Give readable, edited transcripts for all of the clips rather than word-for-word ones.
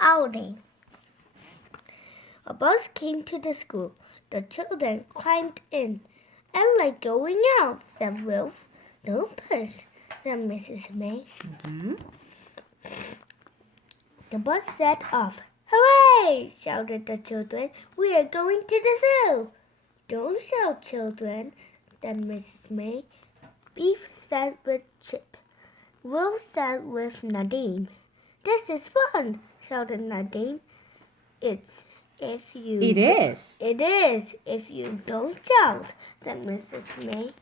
outing. A bus came to the school. The children climbed in. "I like going out," said Wilf. "Don't push," said Mrs. May. The bus set off. "Hooray!" shouted the children. "We are going to the zoo." "Don't shout, children," said Mrs. May. Beef sat with Chip. Wilf sat with Nadine. "This is fun," shouted Nadine. It is if you don't shout," said Mrs. May.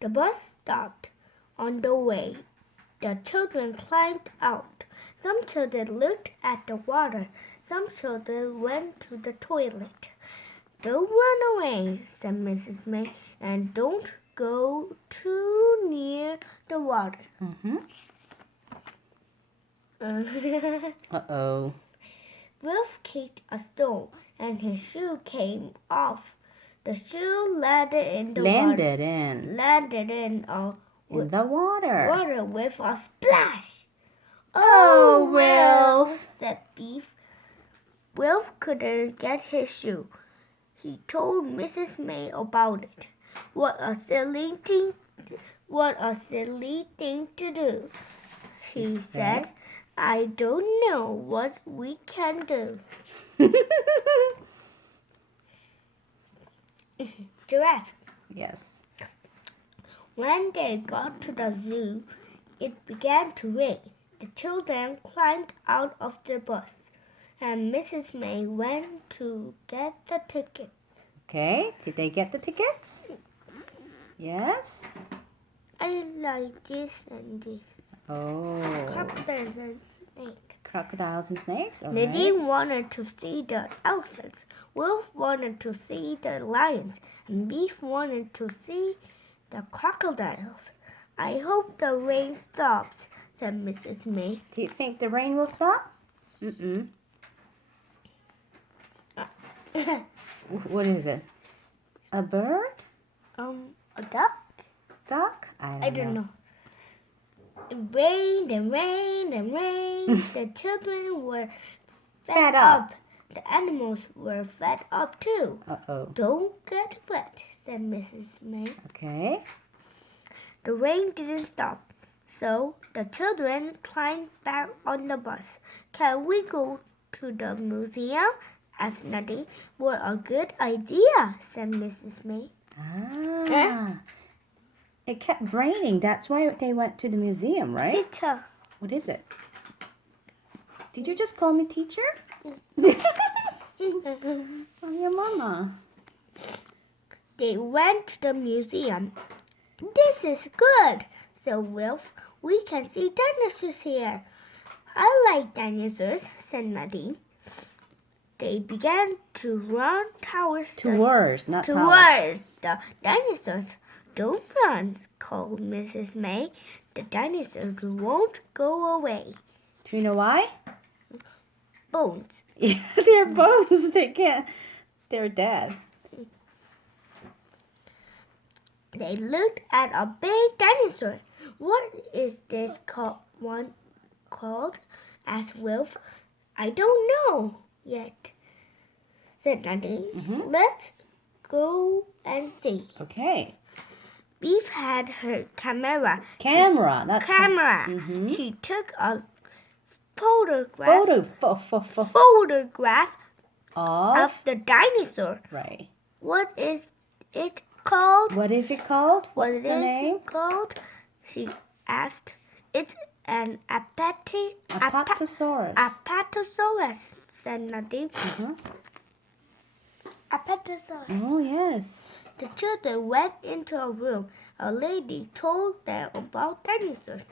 The bus stopped. On the way, the children climbed out. Some children looked at the water. Some children went to the toilet. "Don't run away," said Mrs. May, "and don't go too near the water." Uh-oh. Wilf kicked a stone, and his shoe came off. The shoe landed in the water. Landed in the water. Water with a splash. "Oh, Wilf," said Beef. Wilf couldn't get his shoe. He told Mrs. May about it. What a silly thing to do," she said. "I don't know what we can do." Giraffe. Yes. When they got to the zoo, it began to rain. The children climbed out of the bus, and Mrs. May went to get the tickets. Okay, did they get the tickets? Yes. "I like this and this." Oh. Crocodiles and snakes. Crocodiles and snakes? All Nadine right. wanted to see the elephants. Wilf wanted to see the lions. And Beef wanted to see the crocodiles. "I hope the rain stops," said Mrs. May. Do you think the rain will stop? What is it? A bird? A duck? Duck? I don't know. It rained and rained and rained. The children were fed up. The animals were fed up too. Uh-oh. "Don't get wet," said Mrs. May. Okay. The rain didn't stop, so the children climbed back on the bus. "Can we go to the museum?" asked Nadine. "What a good idea," said Mrs. May. It kept raining. That's why they went to the museum, right? Teacher. What is it? Did you just call me teacher? Oh, your mama. They went to the museum. "This is good," said Wilf. "We can see dinosaurs here." "I like dinosaurs," said Nadine. They began to run towards the dinosaurs. "Don't run," called Mrs. May. "The dinosaurs won't go away." Do you know why? Bones. Yeah, they're bones. They can't. They're dead. They looked at a big dinosaur. "What is this one called?" asked Wilf. "I don't know yet," said Nadine. "Let's go and see." Okay. Beef had her camera. Not camera. She took a photograph of the dinosaur. Right. What is it called? What is it called? What What's the name? It called? She asked. "It's an Apatosaurus. Apatosaurus," said Nadine. Apatosaurus. Oh, yes. The children went into a room. A lady told them about dinosaurs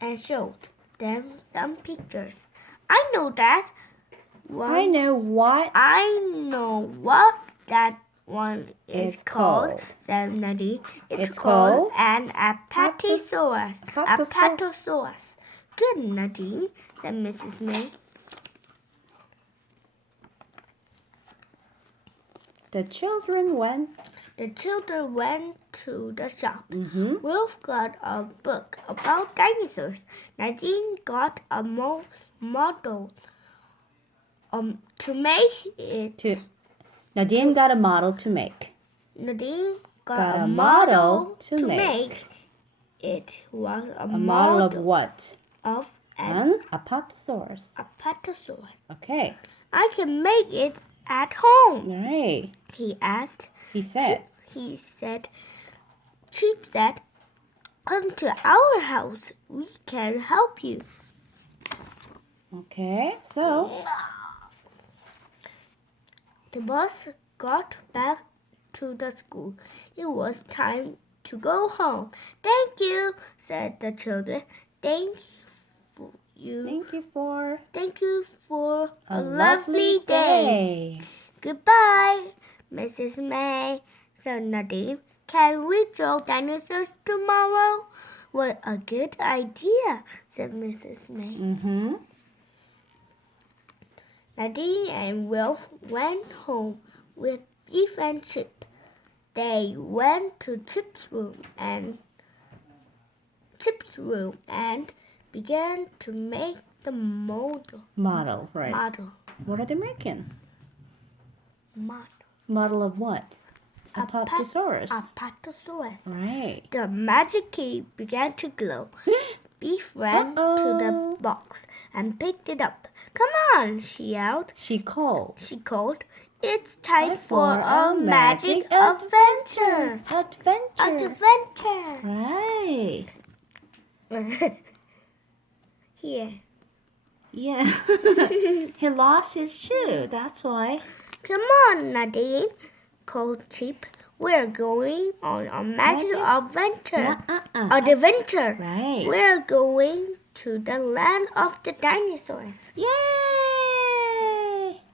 and showed them some pictures. "I know that one. I know what that one is called," said Nadine. It's called an Apatosaurus. Apatosaurus. "Good, Nadine," said Mrs. May. The children went The children went to the shop. Mm-hmm. Wilf got a book about dinosaurs. Nadine got a model to make it. Nadine got a model to make. Nadine got a model to make. It was a model of what? Of An apatosaurus. Apatosaurus. Okay. I can make it at home. Right. He asked. He said. Chip said, "Come to our house. We can help you." Okay, so the bus got back to the school. It was time to go home. "Thank you," said the children. Thank you for a lovely day. Goodbye, Mrs. May, said Nadine. "Can we draw dinosaurs tomorrow?" "What a good idea," said Mrs. May. Mm-hmm. Nadine and Wilf went home with Beef and Chip. They went to Chip's room and began to make the model. Model, right. Model. What are they making? Model. Model of what? Apatosaurus. Apatosaurus. Right. The magic key began to glow. Beef ran to the box and picked it up. "Come on," she yelled. She called. "It's time for a magic adventure." Adventure. Right. Here. Yeah. He lost his shoe, that's why. "Come on, Nadine," called Chip. "We're going on a magic adventure." Adventure. Right. "We're going to the land of the dinosaurs." Yay!